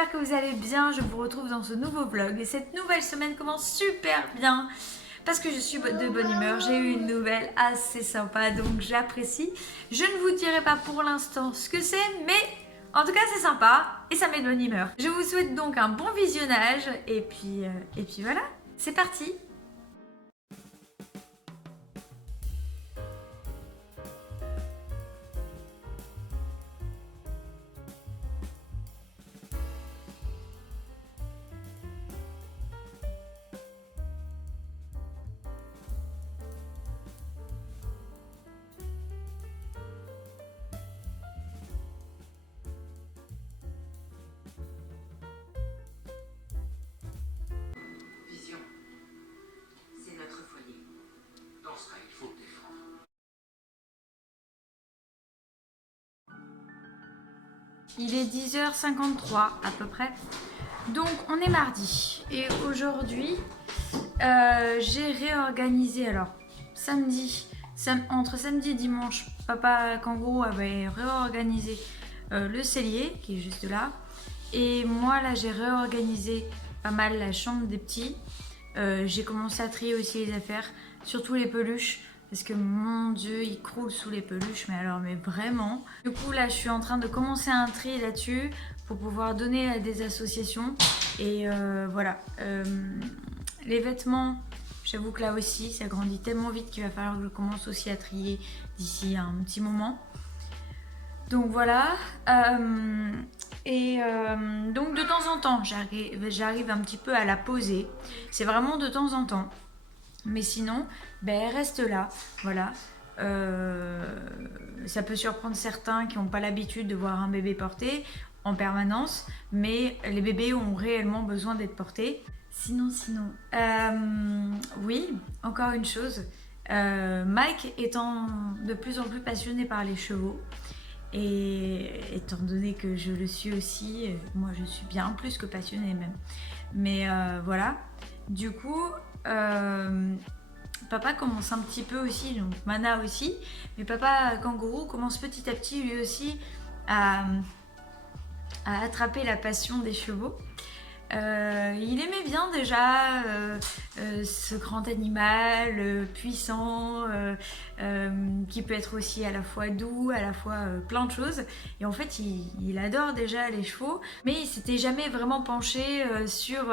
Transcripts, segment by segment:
j'espère que vous allez bien. Je vous retrouve dans ce nouveau vlog et cette nouvelle semaine commence super bien parce que je suis de bonne humeur. J'ai eu une nouvelle assez sympa donc j'apprécie. Je ne vous dirai pas pour l'instant ce que c'est, mais en tout cas c'est sympa et ça met de bonne humeur. Je vous souhaite donc un bon visionnage et puis voilà, c'est parti. Il est 10h53 à peu près. Donc on est mardi. Et aujourd'hui, j'ai réorganisé. Alors, entre samedi et dimanche, papa Kangourou avait réorganisé le cellier qui est juste là. Et moi là, j'ai réorganisé pas mal la chambre des petits. J'ai commencé à trier aussi les affaires, surtout les peluches. Parce que mon Dieu, il croule sous les peluches, mais vraiment. Du coup, là, je suis en train de commencer un tri là-dessus pour pouvoir donner à des associations. Et voilà. Les vêtements, j'avoue que là aussi, ça grandit tellement vite qu'il va falloir que je commence aussi à trier d'ici un petit moment. Donc voilà. Donc de temps en temps, j'arrive un petit peu à la poser. C'est vraiment de temps en temps. Mais sinon, elle reste là, voilà. Ça peut surprendre certains qui n'ont pas l'habitude de voir un bébé porté en permanence, mais les bébés ont réellement besoin d'être portés. Sinon, oui, encore une chose, Mike étant de plus en plus passionné par les chevaux, et étant donné que je le suis aussi, moi je suis bien plus que passionnée même. Mais voilà, du coup... papa commence un petit peu aussi, donc Mana aussi, mais papa Kangourou commence petit à petit lui aussi à attraper la passion des chevaux. Il aimait bien déjà ce grand animal puissant qui peut être aussi à la fois doux, à la fois plein de choses. Et en fait, il adore déjà les chevaux, mais il s'était jamais vraiment penché sur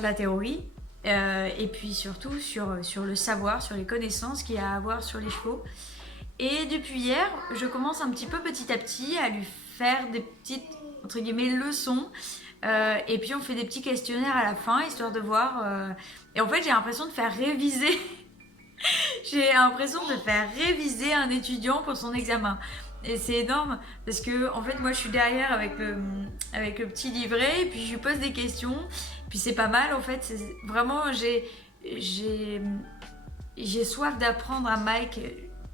la théorie. Et puis surtout sur le savoir, sur les connaissances qu'il y a à avoir sur les chevaux. Et depuis hier, je commence un petit peu petit à petit à lui faire des petites, entre guillemets, leçons. Et puis on fait des petits questionnaires à la fin, histoire de voir... Et en fait, j'ai l'impression de faire réviser... j'ai l'impression de faire réviser un étudiant pour son examen. Et c'est énorme parce que en fait moi je suis derrière avec le petit livret et puis je lui pose des questions. Puis c'est pas mal en fait, vraiment j'ai soif d'apprendre à Mike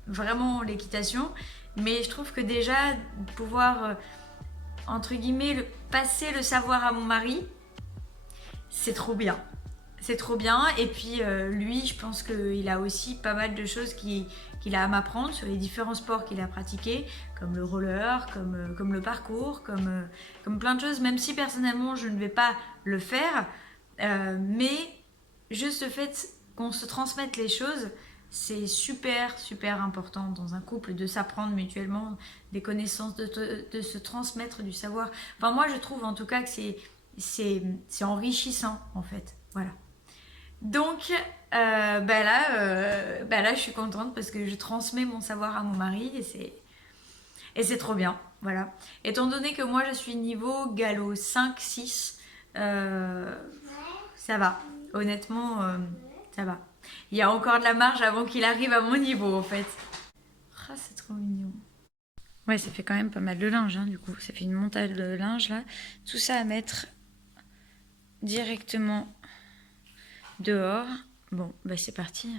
vraiment l'équitation, mais je trouve que déjà pouvoir entre guillemets passer le savoir à mon mari, c'est trop bien. C'est trop bien. Et puis lui, je pense qu'il a aussi pas mal de choses qu'il a à m'apprendre sur les différents sports qu'il a pratiqués, comme le roller, comme le parcours, comme plein de choses, même si personnellement je ne vais pas le faire. Mais juste le fait qu'on se transmette les choses, c'est super, super important dans un couple de s'apprendre mutuellement des connaissances, de se transmettre du savoir. Enfin, moi, je trouve en tout cas que c'est enrichissant, en fait. Voilà. Donc, là, je suis contente parce que je transmets mon savoir à mon mari et c'est trop bien. Voilà. Étant donné que moi, je suis niveau galop 5-6, ça va. Honnêtement, ça va. Il y a encore de la marge avant qu'il arrive à mon niveau, en fait. Ah, c'est trop mignon. Ouais, ça fait quand même pas mal de linge, hein, du coup. Ça fait une montagne de linge, là. Tout ça à mettre directement dehors. Bon, c'est parti.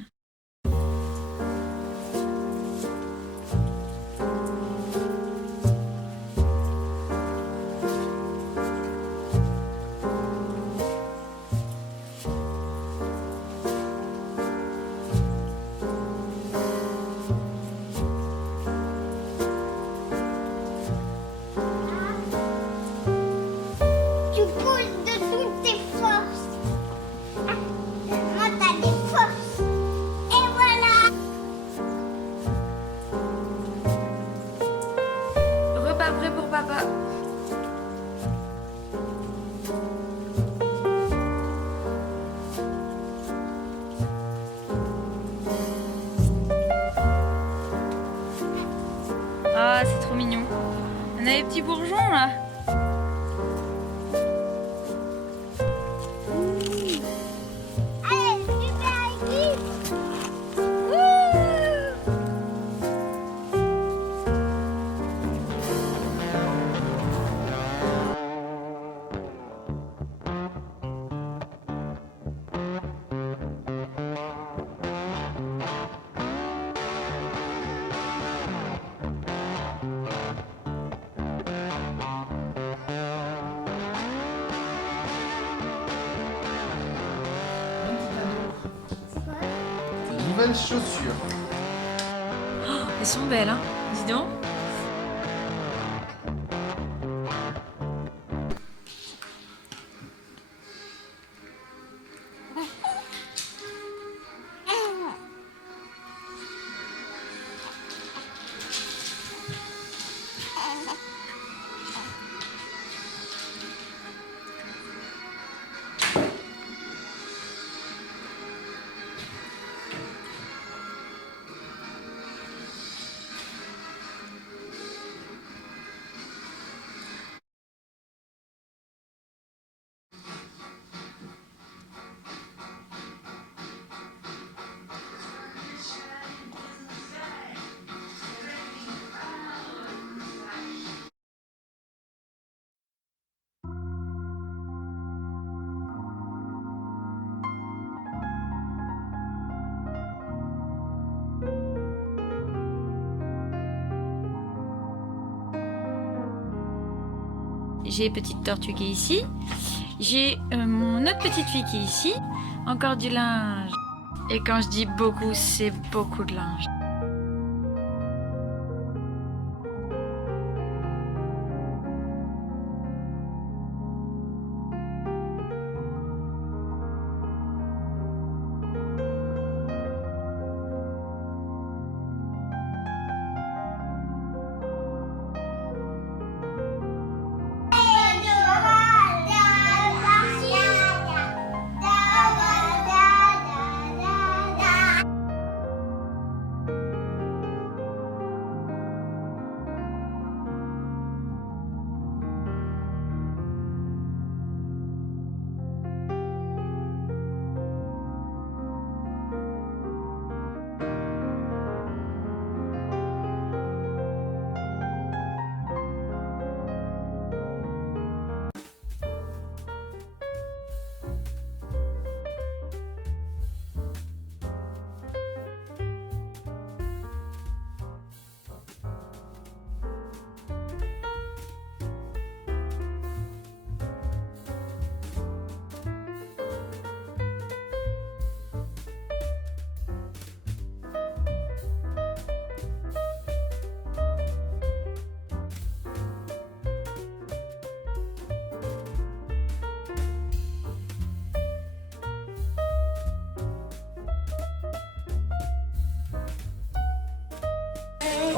les petits bourgeons là. Nouvelles chaussures. Oh, elles sont belles, hein, dis donc. J'ai petite tortue qui est ici. J'ai mon autre petite fille qui est ici. Encore du linge. Et quand je dis beaucoup, c'est beaucoup de linge.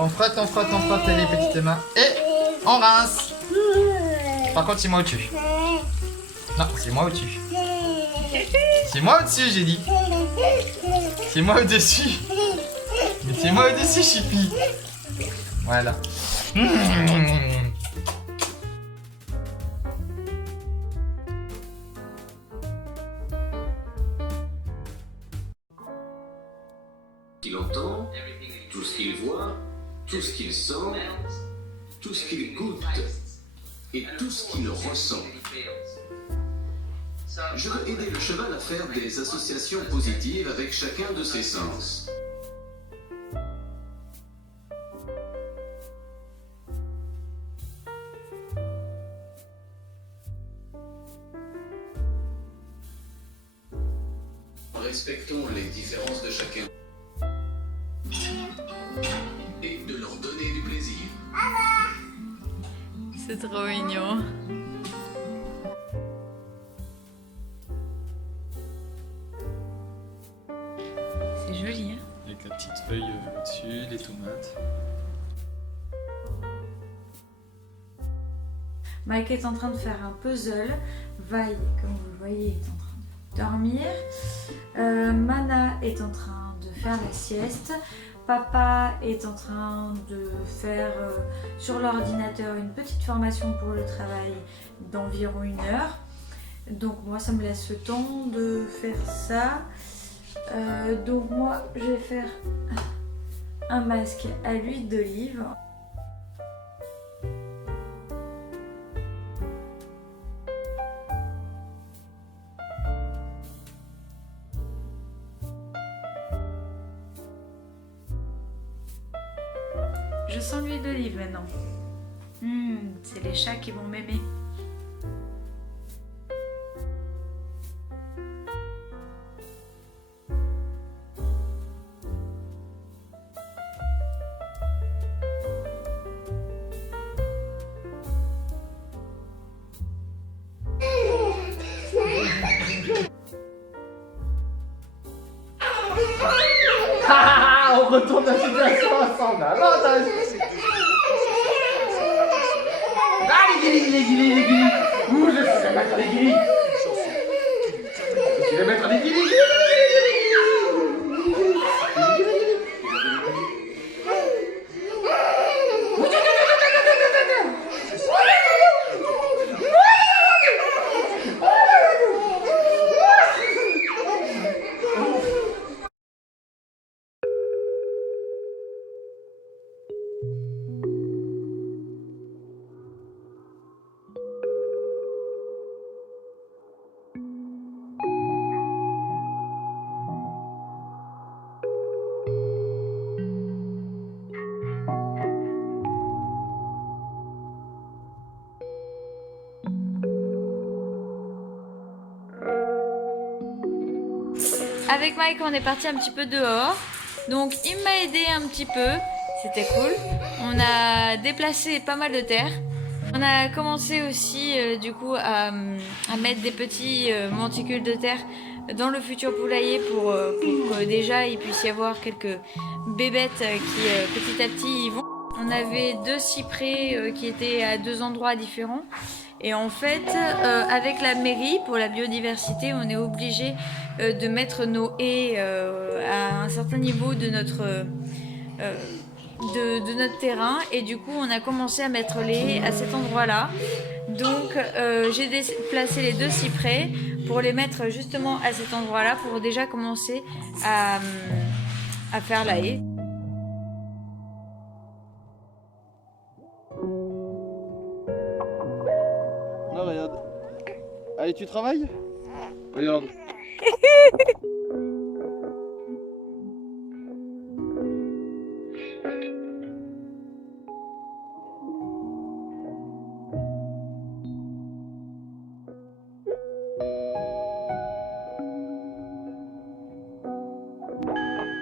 On frotte, les petites mains. Et on rince. Par contre, c'est moi au-dessus. Non, c'est moi au-dessus. C'est moi au-dessus, j'ai dit. C'est moi au-dessus. Mais c'est moi au-dessus, Chippy. Voilà. Qu'il entend, tout ce qu'il voit, tout ce qu'il sent, tout ce qu'il goûte et tout ce qu'il ressent. Je veux aider le cheval à faire des associations positives avec chacun de ses sens. Respectons les différences de chacun et de leur donner du plaisir. C'est trop mignon. C'est joli, hein? Avec la petite feuille au-dessus, les tomates. Mike est en train de faire un puzzle. Vi, comme vous le voyez, est en train de dormir. Mana est en train de faire la sieste. papa est en train de faire sur l'ordinateur une petite formation pour le travail d'environ 1 heure. Donc moi ça me laisse le temps de faire ça. Donc moi je vais faire un masque à l'huile d'olive. Je sens l'huile d'olive maintenant. C'est les chats qui vont m'aimer. On retourne la situation ensemble. Avantage. Ah, les guilis. Ouh, je sais mettre les guilis. Je vais mettre les guilis. Avec Mike, on est parti un petit peu dehors. Donc, il m'a aidé un petit peu. C'était cool. On a déplacé pas mal de terre. On a commencé aussi, du coup, à mettre des petits monticules de terre dans le futur poulailler pour que déjà il puisse y avoir quelques bébêtes qui petit à petit y vont. On avait 2 cyprès qui étaient à 2 endroits différents. Et en fait, avec la mairie, pour la biodiversité, on est obligé de mettre nos haies à un certain niveau de notre terrain. Et du coup, on a commencé à mettre les haies à cet endroit-là. Donc, j'ai déplacé les 2 cyprès pour les mettre justement à cet endroit-là pour déjà commencer à faire la haie. Regarde. Allez, tu travailles? Regarde.